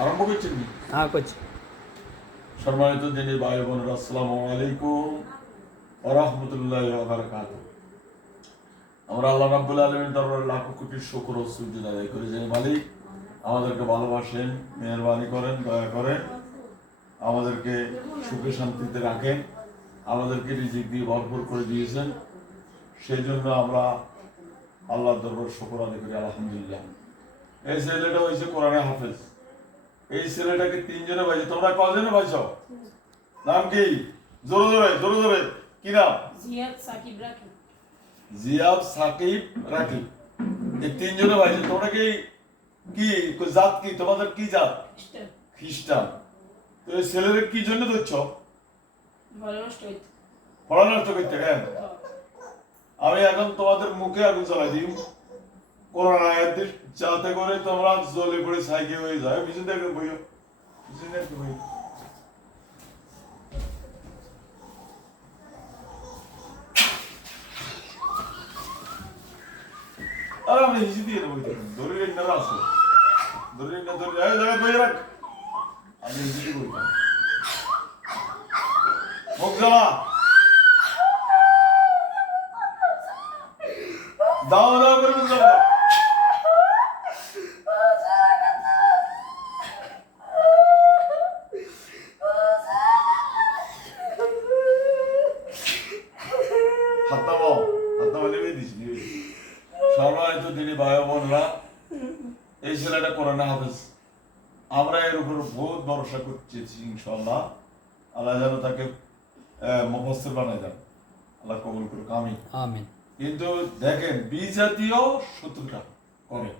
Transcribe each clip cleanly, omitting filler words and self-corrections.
আরম্ভ করছেন? হ্যাঁ করছি। সম্মানিত দিনী ভাই বোনেরা, আসসালামু আলাইকুম ওয়া রাহমাতুল্লাহি ওয়া বারাকাতুহু। আমরা আল্লাহ রাব্বুল আলামিনের দরবারে লাখ কোটি শুকর ও সুজুদ আদায় করি যে মালিক আমাদেরকে ভালোবাসেন, মেহেরবানি করেন, দয়া করেন, আমাদেরকে সুখে শান্তিতে রাখেন, আমাদেরকে রিজিক দিয়ে ভরপুর করে দিয়েছেন। সেই জন্য আমরা আল্লাহর দরবারে শুকর আদায় করি, আলহামদুলিল্লাহ। এই ছেলেটা হয়েছে কোরআনে হাফেজ। এই ছেলেটাকে তিনজনে পাইছে। তোমরা কজনে পাইছ? নাম কি? জোরে জোরে জোরে জোরে কি নাম? জিয়াদ সাকিব রাকিব। জিয়াদ সাকিব রাকিব, এই তিনজনে পাইছে। তোমরা কি কি জাত কি? তোমাদের কি জাত? খ্রিস্টান। তো এই ছেলেদের কি জন্য ধরছ? পড়া নষ্ট করতে। কেন? আমি এখন তোমাদের মুখে আগুন জ্বালাই দিই কোরআন আয়াত যাতে করে তোমরা জ্বলে পড়ে সাইকে হয়ে যায়। পিছন থেকে বইও, পিছন থেকে বইও। আর আমি হিসি দিয়ে দেবো, ধরে না আছে, ধরে না ধরে জায়গা বই রাখ। আমি হিসি দিয়ে বলতাম মুখ জ্বালা দাও দাও করে মুখ জ্বালা। সম্মানিত দিনী ভাই বোনরা, এই ছেলেটা কোরআনে হাফেজ। আমরা এর উপর বহুত ভরসা করছি ইনশাআল্লাহ। আল্লাহ যেন তাকে মুফাসসির বানায় দেন, আল্লাহ কবুল করুক, আমিন আমিন। কিন্তু দেখেন বিজাতীয় শত্রুতা করে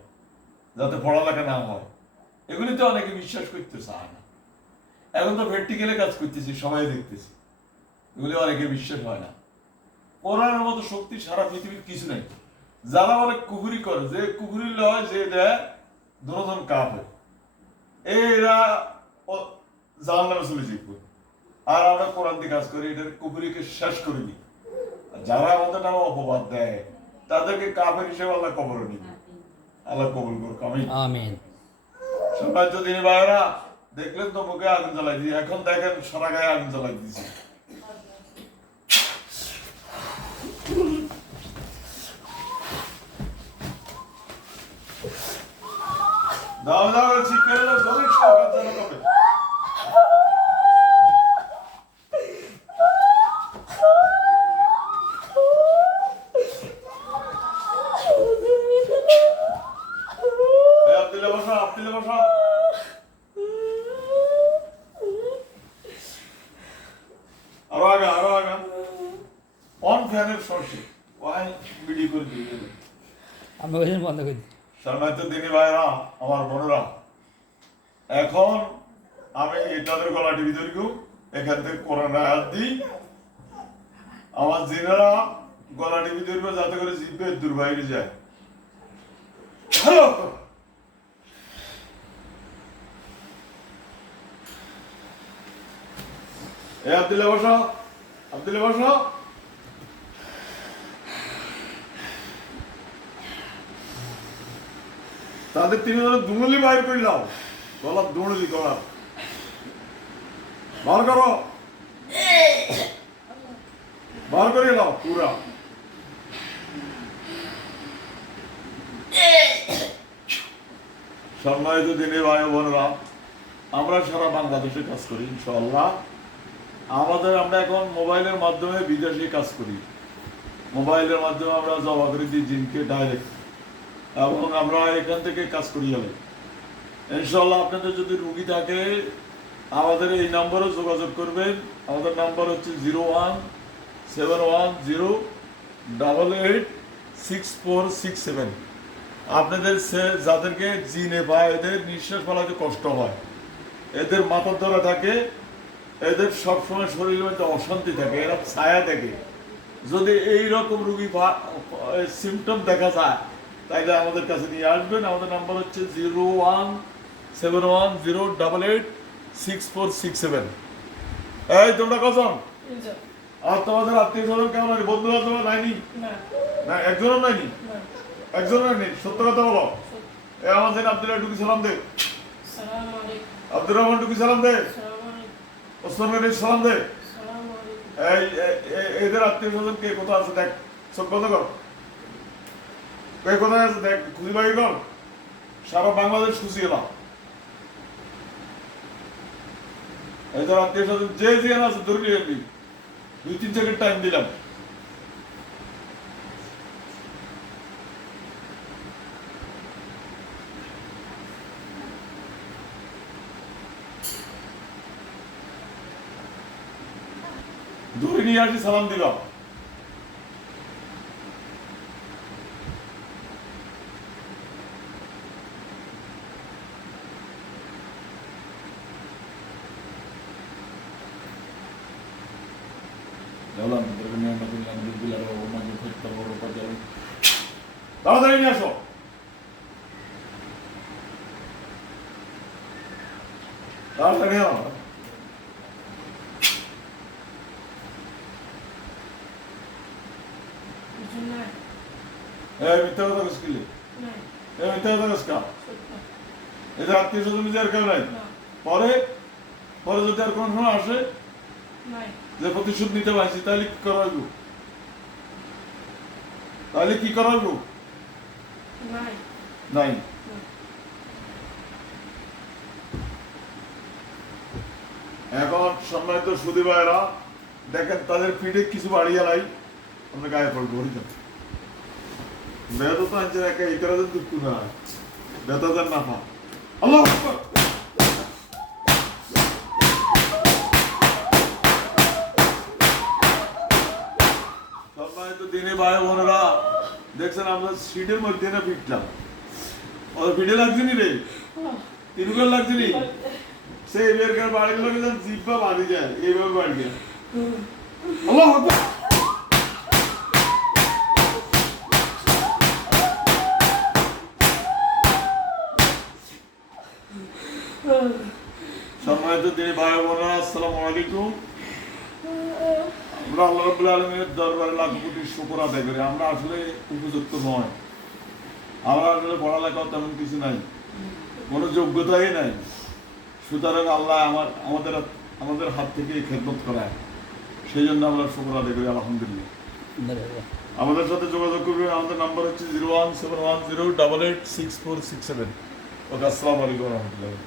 যাতে পড়ালেখা না হয়, এগুলি তো অনেকে বিশ্বাস করতে চায় না। এখন তো প্র্যাকটিক্যালে কাজ করতেছি, সবাই দেখতেছি, এগুলি অনেকে বিশ্বাস হয় না। কোরআনের মতো শক্তি সারা পৃথিবীর কিছু নেই। যারা বলে কুফরি করে, যে কুফরি লয় যে দেয় দুজন কাফের, এরা জাহান্নামে চলে যাবে। আর আমরা কোরআন দিয়ে কাজ করি, এটার কুফরিকে শেষ করে দিই। যারা আমাদের নামে অপবাদ দেয় তাদেরকে কাফের হিসেবে আল্লাহ কবরে নিবে, আল্লাহ কবুল করুক, আমিন আমিন। সম্মানিত দিনী ভাইরা, দেখলেন তো মুখে আগুন জ্বালাই দিই, এখন দেখেন সারা গায়ে আগুন জ্বালাই দিয়েছি। দাও দাও ঠিক করে দাও, জমির সরকার যেন হবে। আব্দুল্লাহ বসা, আব্দুল্লাহ বসা। আরো আগা, আরো আগা। অন ফ্যানের সরষে ওয়াই ভিডিও করে দিয়ে আমি ওই বন্ধ করে দিই। সম্মানিত দিনী ভাইরা, আমার বোনেরা, এখন আমি তাদের গলাটি ভিতরে এখান থেকে কোরআন আয়াত দিই। আমার জিনেরা গলাটি ভিতরে যাতে করে জিভে দূর বাইরে যায়। এ আব্দুল্লাহ বসা, আব্দুল্লাহ বসা। তাদের তিনজনের দুমুলি বাইর করলাম, গলার দুমুলি গলা বার করো, বার করে নাও পুরা। সম্মানিত দিনী ভাই বোনেরা, আমরা সারা বাংলাদেশে কাজ করি ইনশাআল্লাহ। আমরা এখন মোবাইলের মাধ্যমে বিদেশে কাজ করি। মোবাইলের মাধ্যমে আমরা জমা করে দিই জিনকে ডাইরেক্ট, এবং আমরা এখান থেকে কাজ করি গেলে ইনশাআল্লাহ। আপনাদের যদি রুগী থাকে আমাদের এই নম্বরে যোগাযোগ করবেন। আমাদের নাম্বার হচ্ছে 0171088647। আপনাদের যাদেরকে জিনে বা এদের নিঃশ্বাস ফেলাতে কষ্ট হয়, এদের মাথার ধরা থাকে, এদের সবসময় শরীরের মধ্যে অশান্তি থাকে, এরা ছায়া থাকে, যদি এইরকম রুগী সিমটম দেখা যায় তাইলে আমাদের কাছে নিয়ে আসবেন। আমাদের নাম্বার হচ্ছে 0171088647। এই তোমরা কজন? আর তোমাদের আত্মীয় স্বজন কেমন আছে? বন্ধু বান্ধব নাইনি? না একজনও নাইনি? একজনও নাইনি? সত্য কথা বলো। এ আমাদের আব্দুল্লাহ টুকি সালাম দে, সালাম আলাইকুম। আব্দুর রহমান টুকি সালাম দে, সালাম আলাইকুম। ওসমান গনি সালাম দে। সালাম আলাইকুম। এদের আত্মীয় স্বজন কে কোথায় আছে দেখ, সব বন্ধ কর। কে কোথায় আছে দেখ, খুঁজি বাড়ি কর, সারা বাংলাদেশ খুশি এলাম। এদের আত্মীয় স্বজন যে যেখানে আছে ধরে নিয়ে 2-3 সেকেন্ড টাইম দিলাম। ধরে নিয়ে আসি সালাম দিলাম। তাড়াতাড়ি নিয়ে আসো, তাড়াতাড়ি আনো। কিছু নাই। মিথ্যা কথা কস কিলে, নাই। মিথ্যা কথা কস কা? সত্য। এদের আত্মীয় স্বজন আর কেউ নাই। না। পরে পরে যদি আর কোনো সময় আসে নাই। যে প্রতিশোধ নিতে পারছি, তাহলে কি করাবো? তাহলে কি করাবো? নাই। নাই। না। এখন সম্মানিত সুধী ভাইরা দেখেন, তাদের পিঠে কিছু বাড়িয়ে নাই, আমরা গায়ে পড়বো হরিজন বেদা তো আনছে একা ইতারা যেন দুঃখ না বেতা যেন না পা। আল্লাহ আকবার। সম্মানিত দিনে ভাই বোনেরা দেখছেন, আমরা সিটের মধ্যে না পিটলাম, ওদের পিঠে লাগছে নি রে, তিনগুলো লাগছে নি, সেই বেরকার বাড়িগুলোকে যেন জিব্বা বাড়ি যায়, এইভাবে বাড়ি যায়। আল্লাহ আকবার। সম্মানিত দিনে ভাই বোনেরা আসসালামু আলাইকুম। আমরা আল্লাহ রাব্বুল আলামিনের দরবারে লাখ কোটি শুকর আদায় করি। আমরা আসলে উপযুক্ত নয়, আমরা আসলে পড়ালেখা তেমন কিছু নাই, কোনো যোগ্যতাই নাই। সুতরাং আল্লাহ আমাদের আমাদের হাত থেকে খেদমত করায়, সেই জন্য আমরা শুকর আদায় করি আলহামদুলিল্লাহ। আমাদের সাথে যোগাযোগ করবে, আমাদের নাম্বার হচ্ছে 01710886467। ওকে, আসসালামু আলাইকুম রহমতুল্লাহ।